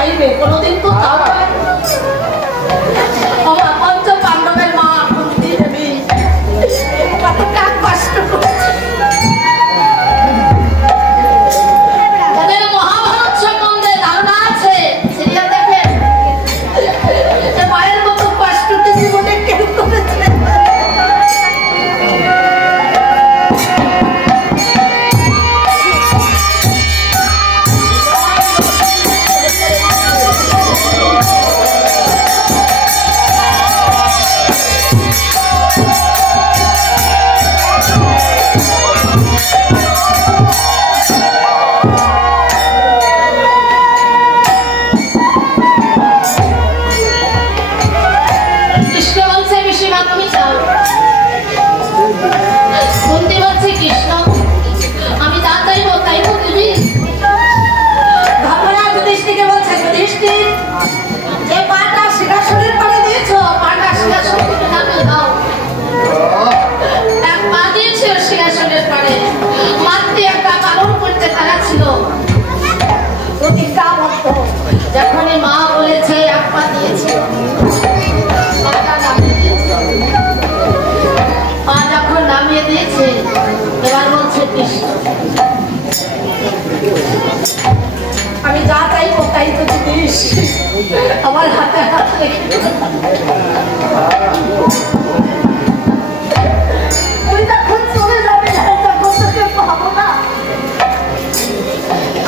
চাইবে কোনোদিন তো তা আমার পঞ্চ পাণ্ডবের মা কুন্তি দেবী কতটা কষ্ট করেছে। মহাভারত সম্বন্ধে ধারণা আছে, সিরিয়াল দেখেন, মায়ের মতো কষ্টটি জীবনে কেউ করেছে। যখনই মা বলেছে এক পা দিয়েছে, পা যখন নামিয়ে দিয়েছে এবার বলছে কৃষ্ণ আমি যা চাইবো তাই তো দিস, আমার হাতে হাত রেখে তুই যখন চলে যাবে তখন তোকে পাবো না,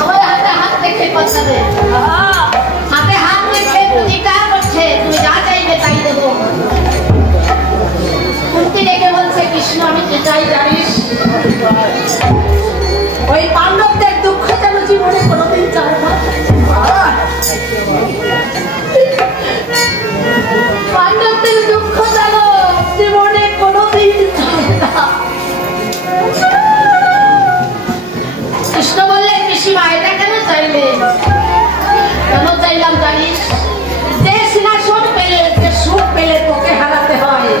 আমার হাতে হাত রেখে কথা দে, হাতে হাত রেখে প্রতিজ্ঞা করছে তুমি যা চাইবে তাই দেবো। কুন্তি রেখে বলছে কৃষ্ণ আমি যে চাই জানিস, ওই পাণ্ডবদের দুঃখ যেন জীবনে কোনোদিন চায় না, পাণ্ডবদের দুঃখ যেন জীবনে কোনোদিন চায় না। কৃষ্ণ বললেন পিসিমা এটা কেন চাইলে? কেন চাইলাম জানিস, যে সিংহাসন পেলে যে সুখ পেলে তোকে হারাতে হয়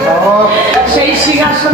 সেই সিংহাসন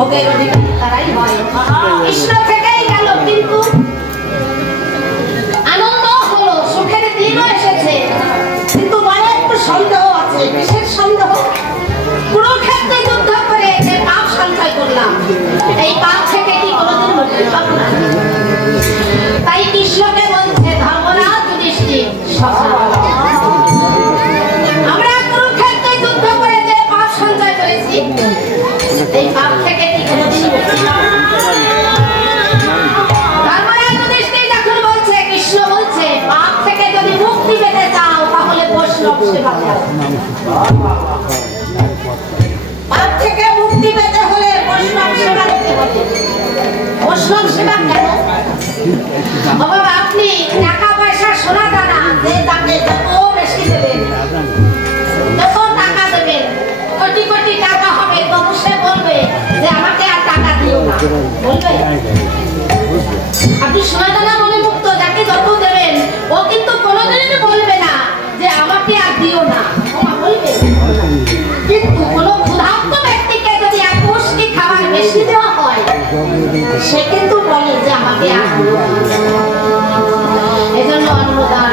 ভোগের অধিকারী তারাই হয়। কৃষ্ণ থেকেই গেল, কিন্তু আনন্দ হলো, সুখের দিনও এসেছে, কিন্তু মনে একটু সন্দেহ আছে। কিসের সন্দেহ? কুরুক্ষেত্রে যুদ্ধ করে যে পাপ সঞ্চয় করলাম, এই পাপ থেকে কি কোনোদিন মুক্তি পাবো না? তাই কৃষ্ণকে বলছে ধর্মরাজ যুধিষ্ঠির, আমরা কুরুক্ষেত্রে যুদ্ধ করে যে পাপ সঞ্চয় করেছি, এই পাপ থেকে কি কোনোদিন মুক্তি পাবো না? ধর্মরাজ যুধিষ্ঠির যখন বলছে, কৃষ্ণ বলছে পাপ থেকে যদি মুক্তি পেতে চাও তাহলে বৈষ্ণব সেবা করো। পাপ থেকে মুক্তি পেতে হলে বৈষ্ণব সেবা দিতে হবে। বৈষ্ণব সেবা কেন? বাবা, আপনি টাকা পয়সা সোনা দানা যে তাকে যত বেশি দেবেন, যত টাকা দেবেন, কোটি কোটি টাকা হবে, তবু সে বলবে যে আমাকে আর টাকা দিও না। বলবে? আপনি সোনা দানা মনে মুক্ত যাকে যত দেবেন, ও কিন্তু কোনোদিন বলবে না যে আমাকে আর দিও না। বলবে? কিন্তু কোনো ক্ষুধার্ত ব্যক্তিকে যদি এক মুষ্টি খাবার বেশি দেওয়া হয়, সে কিন্তু বলে যে আমাকে আর দিও না। এজন্য অনুদান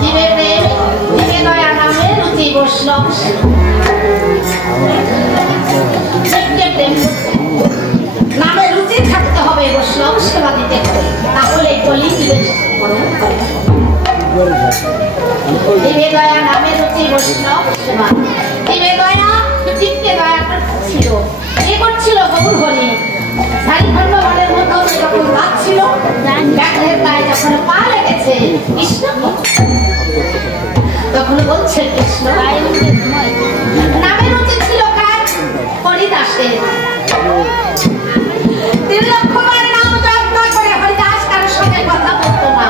জীবে প্রেম, জীবে দয়া নামে রুচি বৈষ্ণব নামে রুচি থাকতে হবে, বৈষ্ণব সেবা দিতে হবে, তাহলে কলি জীবে দয়া নামে রুচি বৈষ্ণব সেবা। জীবে দয়া, জীবকে দয়া ছিল, এ করছিল গৌর হরি। ঝাড়খণ্ড বনের মতো যখন যাচ্ছিল, ব্যাঘ্রের গায়ে যখন পা লেগেছে, কৃষ্ণ তখন বলছে কৃষ্ণ নামে রুচি ছিল কার? হরিদাসের। 3 লক্ষবার নাম জপ না করে হরিদাস কারোর সঙ্গে কথা বলতো না।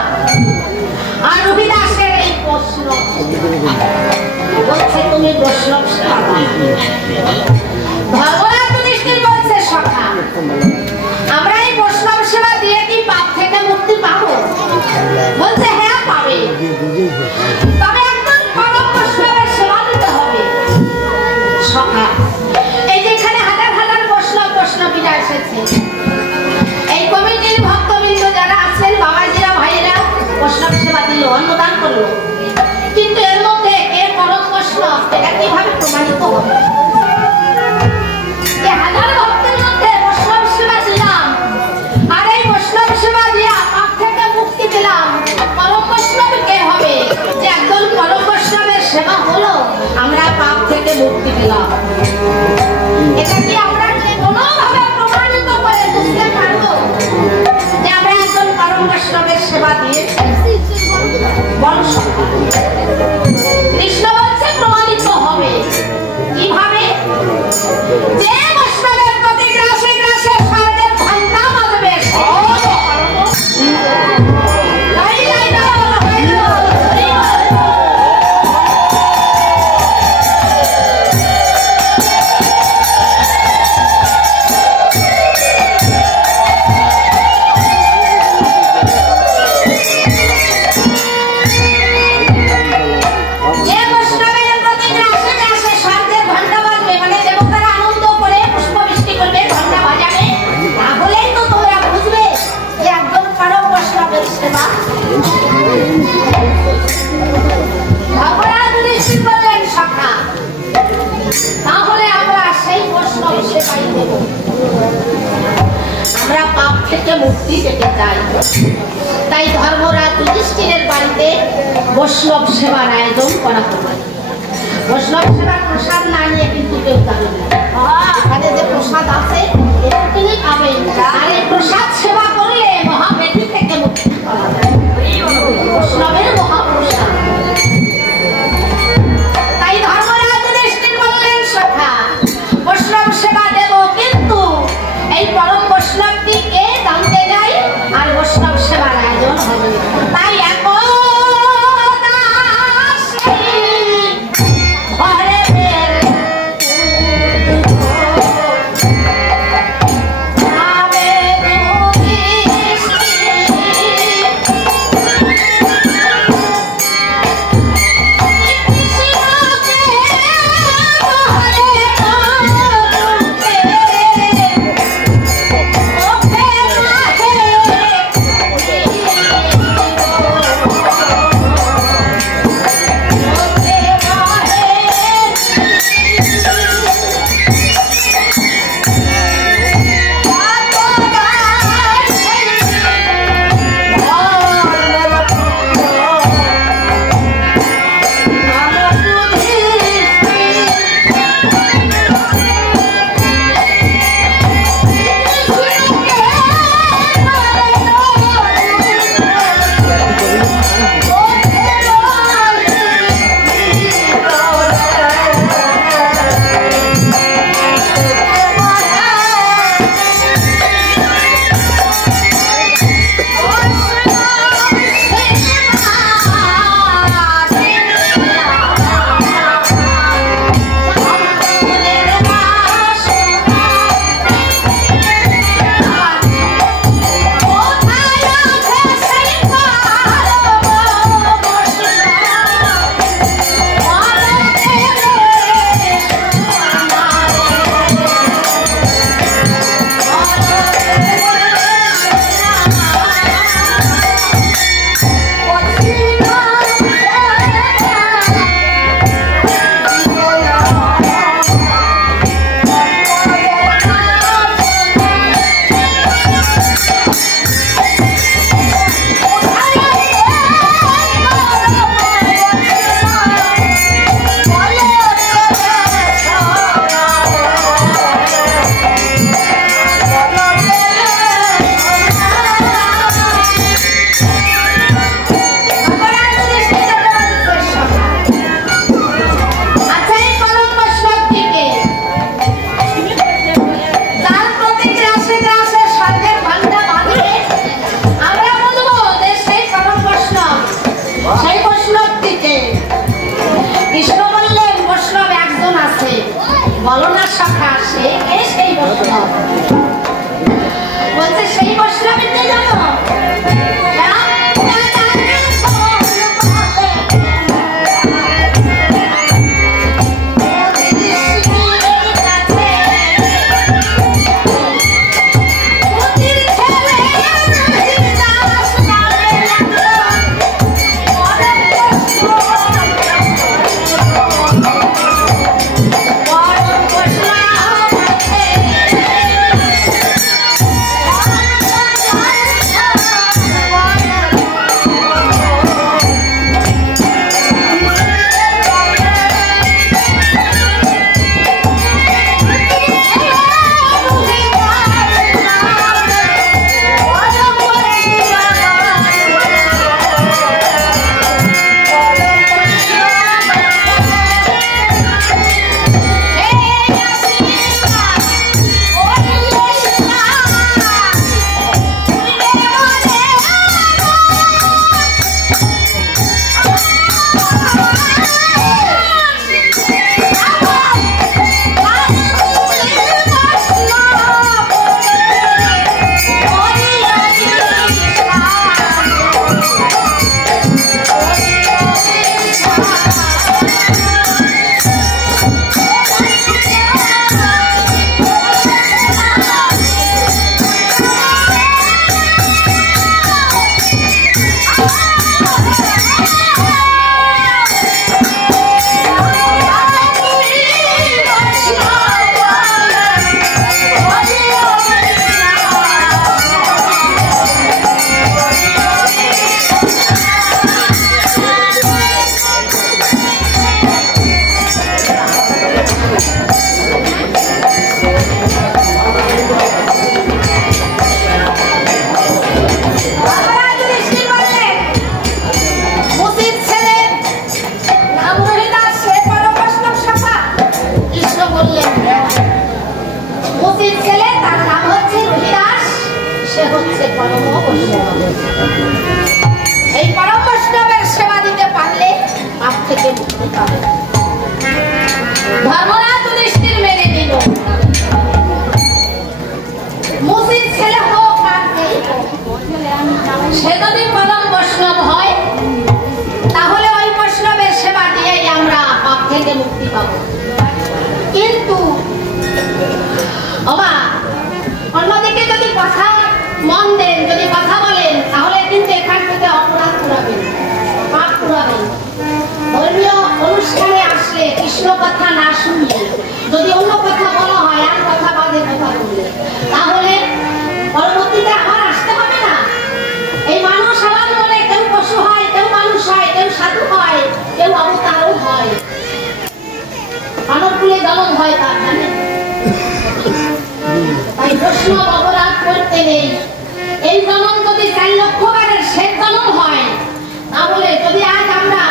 আর হরিদাসের এই প্রশ্ন বলছে তুমি বৈষ্ণব সেবা করো। ধর্মরাজ যুধিষ্ঠির বলছে সখা, আমরা এই বৈষ্ণব সেবা দিয়ে কি পাপ থেকে মুক্তি পাবো? বলছে হ্যাঁ পাবে, তবে একজন পরম বৈষ্ণবের সেবা দিতে হবে। সখা, এই যেখানে হাজার হাজার বৈষ্ণবীরা এসেছে, এই কমিটির ভক্তবৃন্দ যারা আছেন, বাবাজিরা ভাইরা বৈষ্ণব সেবা দিল, অন্নদান করলো, কিন্তু এর মধ্যে কে পরম বৈষ্ণব এটা কিভাবে প্রমাণিত হবে? হাজার ভক্তের মধ্যে বৈষ্ণব সেবা দিলাম, আর এই বৈষ্ণব সেবা দিয়া পাপ থেকে মুক্তি পেলাম, পরম বৈষ্ণব কে হবে? যে একজন পরম বৈষ্ণবের সেবা হলো, আমরা পাপ থেকে মুক্তি পেলাম। এটা কি আমরা কোনোভাবে প্রমাণিত করে বুঝতে পারবো যে আমরা একজন পরম বৈষ্ণবের সেবা দিয়েছি? কৃষ্ণ বলছে প্রমাণিত হবে। কিভাবে? যে বৈষ্ণবের প্রতি গ্রাসে গ্রাসে স্বর্গের ঘণ্টা বাজবে, তাহলে আমরা সেই বৈষ্ণব সেবাই দেব। আমরা পাপ থেকে মুক্তি পেতে চাই, তাই ধর্মরাজ যুধিষ্ঠিরের বাড়িতে বৈষ্ণব সেবার আয়োজন করা হবে। বৈষ্ণব সেবার প্রসাদ না নিয়ে কিন্তু কেউ যাবে না। এখানে যে প্রসাদ আছে তিনি পাবেন, আর এই প্রসাদ সেবা করলে মহাব্যাধি থেকে মুক্তি পাওয়া যায়। বৈষ্ণবের মহাপ্রসাদ। তাই ধর্মরাজ যুধিষ্ঠির বললেন সখা, বৈষ্ণব সেবা দেব, কিন্তু এই পরম বৈষ্ণবটি কে জানতে যাই, আর বৈষ্ণব সেবার আয়োজন হবে। তাই ঘরে মুসির ছেলে হোক আর সে যদি পরম বৈষ্ণব হয় তাহলে ওই বৈষ্ণবের সেবা দিয়েই আমরা পাপ থেকে মুক্তি পাব। কিন্তু অন্যদিকে যদি কথা মন দেন, যদি কথা বলেন, তাহলে কিন্তু এখান থেকে অপরাধ করাবেন, পাপ করাবেন। ধর্মীয় অনুষ্ঠানে আসলে কৃষ্ণ কথা না শুনলে, যদি অন্য কথা বলা হয়, আর কথা বাদে কথা বললে, তাহলে পরবর্তীতে আবার আসতে হবে না। এই মানুষ আমার মনে কেউ পশু হয়, কেউ মানুষ হয়, কেউ সাধু হয়, কেউ অবতারও হয়, মানবকুলে জন্ম হয় তার জানেন। তাই বৈষ্ণব অপরাধ করতে নেই। এই জন্ম যদি 4 লক্ষ বারের শেষ জন্ম হয়, তাহলে যদি আজ আমরা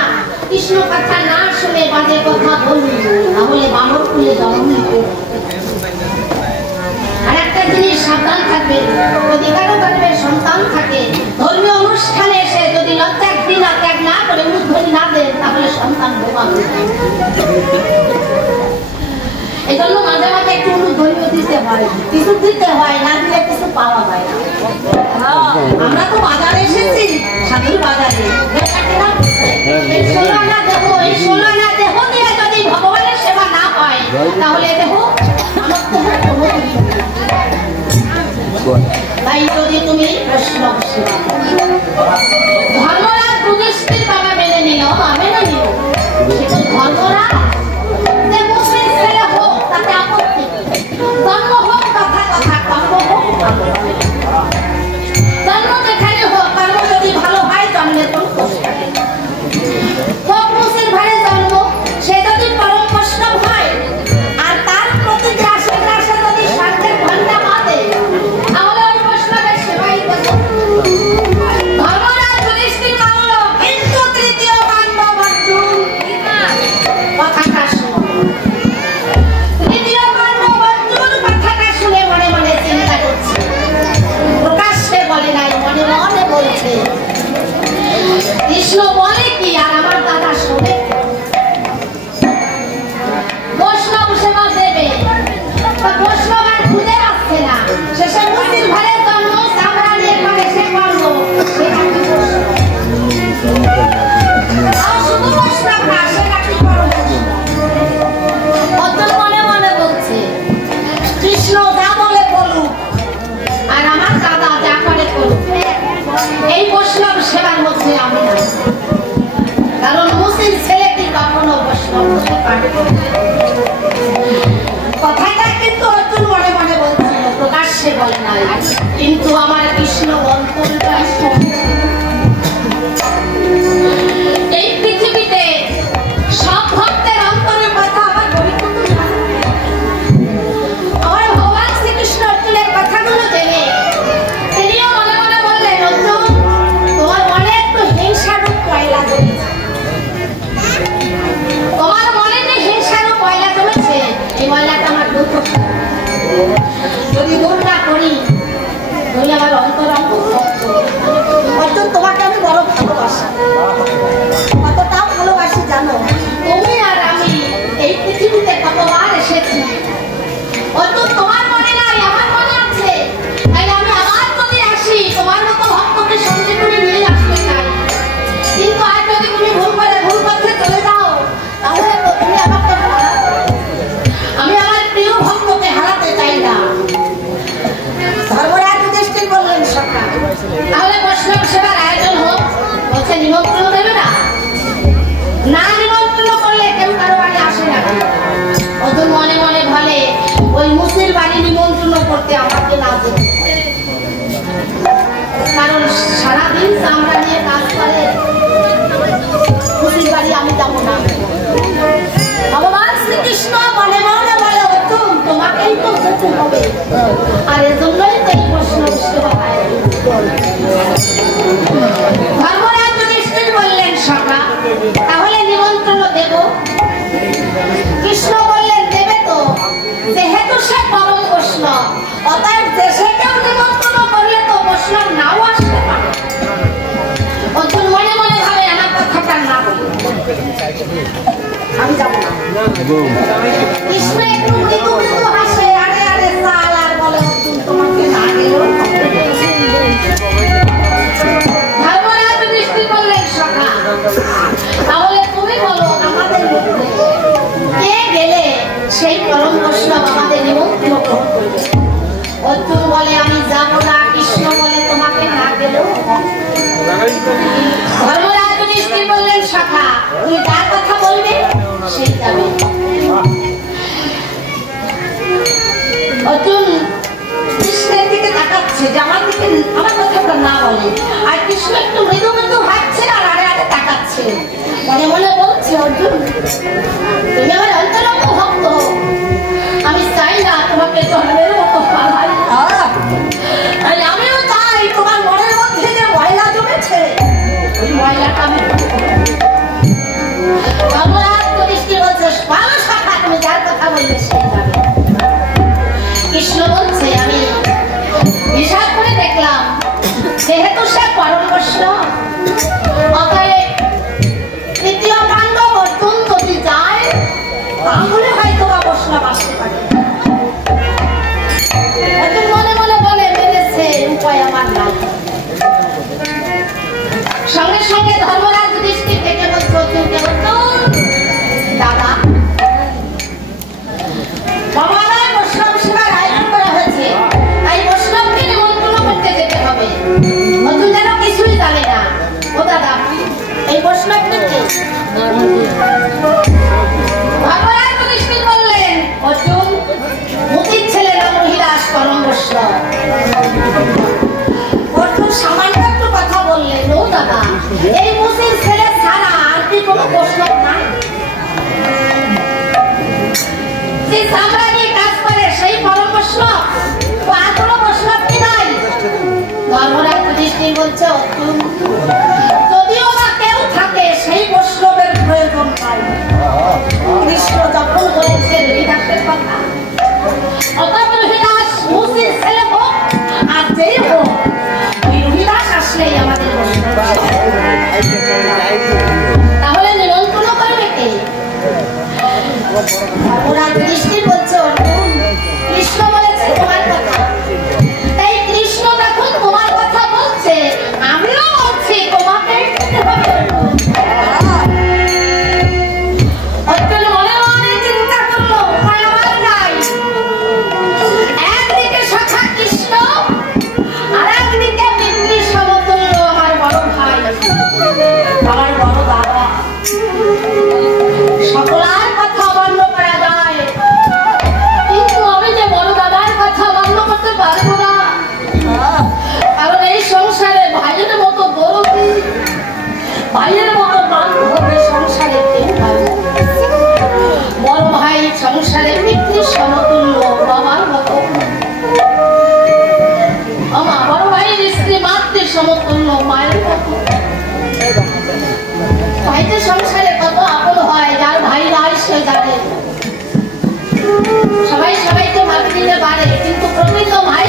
কৃষ্ণ কথা না শুনে বাজে কথা বলি, তাহলে মানবকুলে জন্ম হবে। আর একটা জিনিস সাবধান থাকবেন, যদি কারো গর্ভের সন্তান থাকে, ধর্মীয় অনুষ্ঠানে এসে যদি লজ্জা ঘৃণা ত্যাগ না করে উদ্ধরি না দেন, তাহলে সন্তান বোমা হয়ে যায়। এই জন্য মাঝে মাঝে একটু ধর্মীয় দিতে হয়, কিছু দিতে হয়, না দিলে কিছু পাওয়া যায় না। আমরা তো বাজারে এসেছি, সাধুর বাজারে, এই 16 আনা দেহ, এই 16 আনা দেহ দিয়ে যদি ভগবানের সেবা না হয়, তাহলে দেহ তাই যদি তুমি বৈষ্ণব সেবা ধর্মরাজ যুধিষ্ঠির বাবা মেনে নিল, মেনে নিল, কিন্তু ধর্মরাজ যে মুসলিম ছেলে হোক তাতে আপত্তি, জন্ম হোক কথা কথা, কর্ম হোক জন্ম যেখানে হোক, কর্ম যদি ভালো হয় জন্মের কোন দোষ থাকে। হোক মুসলিম ভাইয়ের জন্ম, সে যদি পরম বৈষ্ণব হয় আর তার প্রতি গ্রাসে গ্রাসে যদি স্বার্থের ঘন্টা বাঁধে, তাহলে ওই বৈষ্ণবের সেবাই দেব। ধর্মরাজ যুধিষ্ঠির মানল, কিন্তু তৃতীয় পাণ্ডব অর্জুন কথাটা শুনুন। তৃতীয় পাণ্ডব অর্জুন কথাটা শুনে মনে মনে চিন্তা করছে, প্রকাশ্যে বলে নাই, মনে মনে বলছে, কৃষ্ণ বলে কি আর আমার দাদা শোনে? বৈষ্ণব সেবা দেবে, বৈষ্ণব আর খুঁজে আসছে না, শেষে মুসলিম ভাইয়ের জন্ম চামড়া নিয়ে করে সে করলো, সেটা কি বৈষ্ণব? শুধু বৈষ্ণব না, সেটা কি বড় বৈষ্ণব? অর্জুন মনে মনে বলছে, কৃষ্ণ যা বলে বলুক আর আমার দাদা যা করে করুক, এই বৈষ্ণব সেবার মধ্যে আমি না। কারণ মুসলিম ছেলেটি কখনো বৈষ্ণব হতে পারে না। কথাটা কিন্তু অর্জুন মনে মনে বলছিল, প্রকাশ্যে বলে নাই, কিন্তু আমার কৃষ্ণ অন্তরটা শুনছে। এই পৃথিবীতে সব ভক্তের অন্তরের কথা আমার পরিপূর্ণ জানা। আমার ভগবান শ্রীকৃষ্ণ অর্জুনের কথাগুলো জেনে তিনিও মনে মনে বললেন, অর্জুন তোমার মনে একটু হিংসারূপ পয়লা জমেছে, তোমার মনে যে হিংসারূপ পয়লা জমেছে, এই ময়লাটা আমার দূর করতে হবে। যদি দূর না করি তাহলে আমার অন্তরঙ্গ ভক্ত অর্জুন তোমাকে আমি বড় ভালোবাসি, কতটাও ভালোবাসি জানো? তুমি আর আমি এই পৃথিবীতে কতবার এসেছি, অর্জুন তোমার মনে নাই, আমার মনে আছে। তাই আমি আবার যদি আসি, তোমার মতো ভক্তকে সঙ্গে করে নিয়ে আসতে চাই। কিন্তু আজ যদি তুমি ভুল পথে চলে যাও, তাহলে তো তুমি আমাকে হারাবে। আমি আমার প্রিয় ভক্তকে হারাতে চাই না। ধর্মরাজ যুধিষ্ঠির বললেন, সরকার তাহলে বৈষ্ণব সেবার আয়োজন হোক। বলছে নিমন্ত্রণ দেবে না? না নিমন্ত্রণ করলে কেউ কারো বাড়ি আসে না। অর্জুন মনে মনে বলে, ওই মুসলিম বাড়ি নিমন্ত্রণ করতে আমাকে না দেবে, কারণ সারাদিন চামড়া নিয়ে কাজ করে, মুসলিম বাড়ি আমি যাবো না। ভগবান শ্রীকৃষ্ণ মনে মনে বলে, অর্জুন তোমাকেই তো যেতে হবে, আর এজন্যই তো এই বৈষ্ণব সেবা আয়োজন। ধর্মরাজ যুধিষ্ঠির বললেন, সখা তাহলে নিমন্ত্রণ দেব? কৃষ্ণ বললেন, দেবে তো, যেহেতু সে পরম বৈষ্ণব, অতএব দেশে কেউ নিমন্ত্রণ করলে তো বৈষ্ণব নাও আসতে পারে। অর্জুন মনে মনে ভাবে, আমার কথাটা না বলি, আমি যাবো না। কৃষ্ণ একটু মৃদু মৃদু হাসে, আরে আরে সাল, আর বলে, অর্জুন তোমাকে না গেলেও বলছে অর্জুন, যদিও বা কেউ থাকে সেই বৈষ্ণবের প্রয়োজন নাই। কৃষ্ণ যখন বলেছে রবিদাসের কথা, অতএব রবিদাস মুসির ছেলে হোক আর যেই হোক, ওই রবিদাস আসলেই আমাদের বৈষ্ণব। তাহলে নিমন্ত্রণ করবে কে? ওরা দৃষ্টি বলছে অর্জুন, কৃষ্ণ বলেছে তোমার কথা। তাই কৃষ্ণ যখন তোমার কথা বলছে, আমিও বলছি তোমাকে যেতে হবে। অর্জুন মনে মনে চিন্তা করলো, উপায় আমার নাই। একদিকে সখা কৃষ্ণ, আর একদিকে পিতৃ সমতুল্য আমার বড় ভাই, আমার বড় দাদা। সকলার কথা অমান্য করা যায়, কিন্তু আমি যে বড় দাদার কথা অমান্য করতে পারবো না। কারণ এই সংসারে ভাইয়ের মতো দরদি, ভাইয়ের মতো বান্ধব সংসারে কেউ নাই। বড় ভাই সংসারে পিতৃ সমতুল্য, বাবার মতো। আমার বড় ভাইয়ের স্ত্রী মাতৃ সমতুল্য, মায়ের মতো। ভাইতে সংসারে কত আপন হয়, যার ভাই নাই সে জানে। সবাই সবাইকে ভাবি দিতে পারে, কিন্তু প্রকৃত ভাই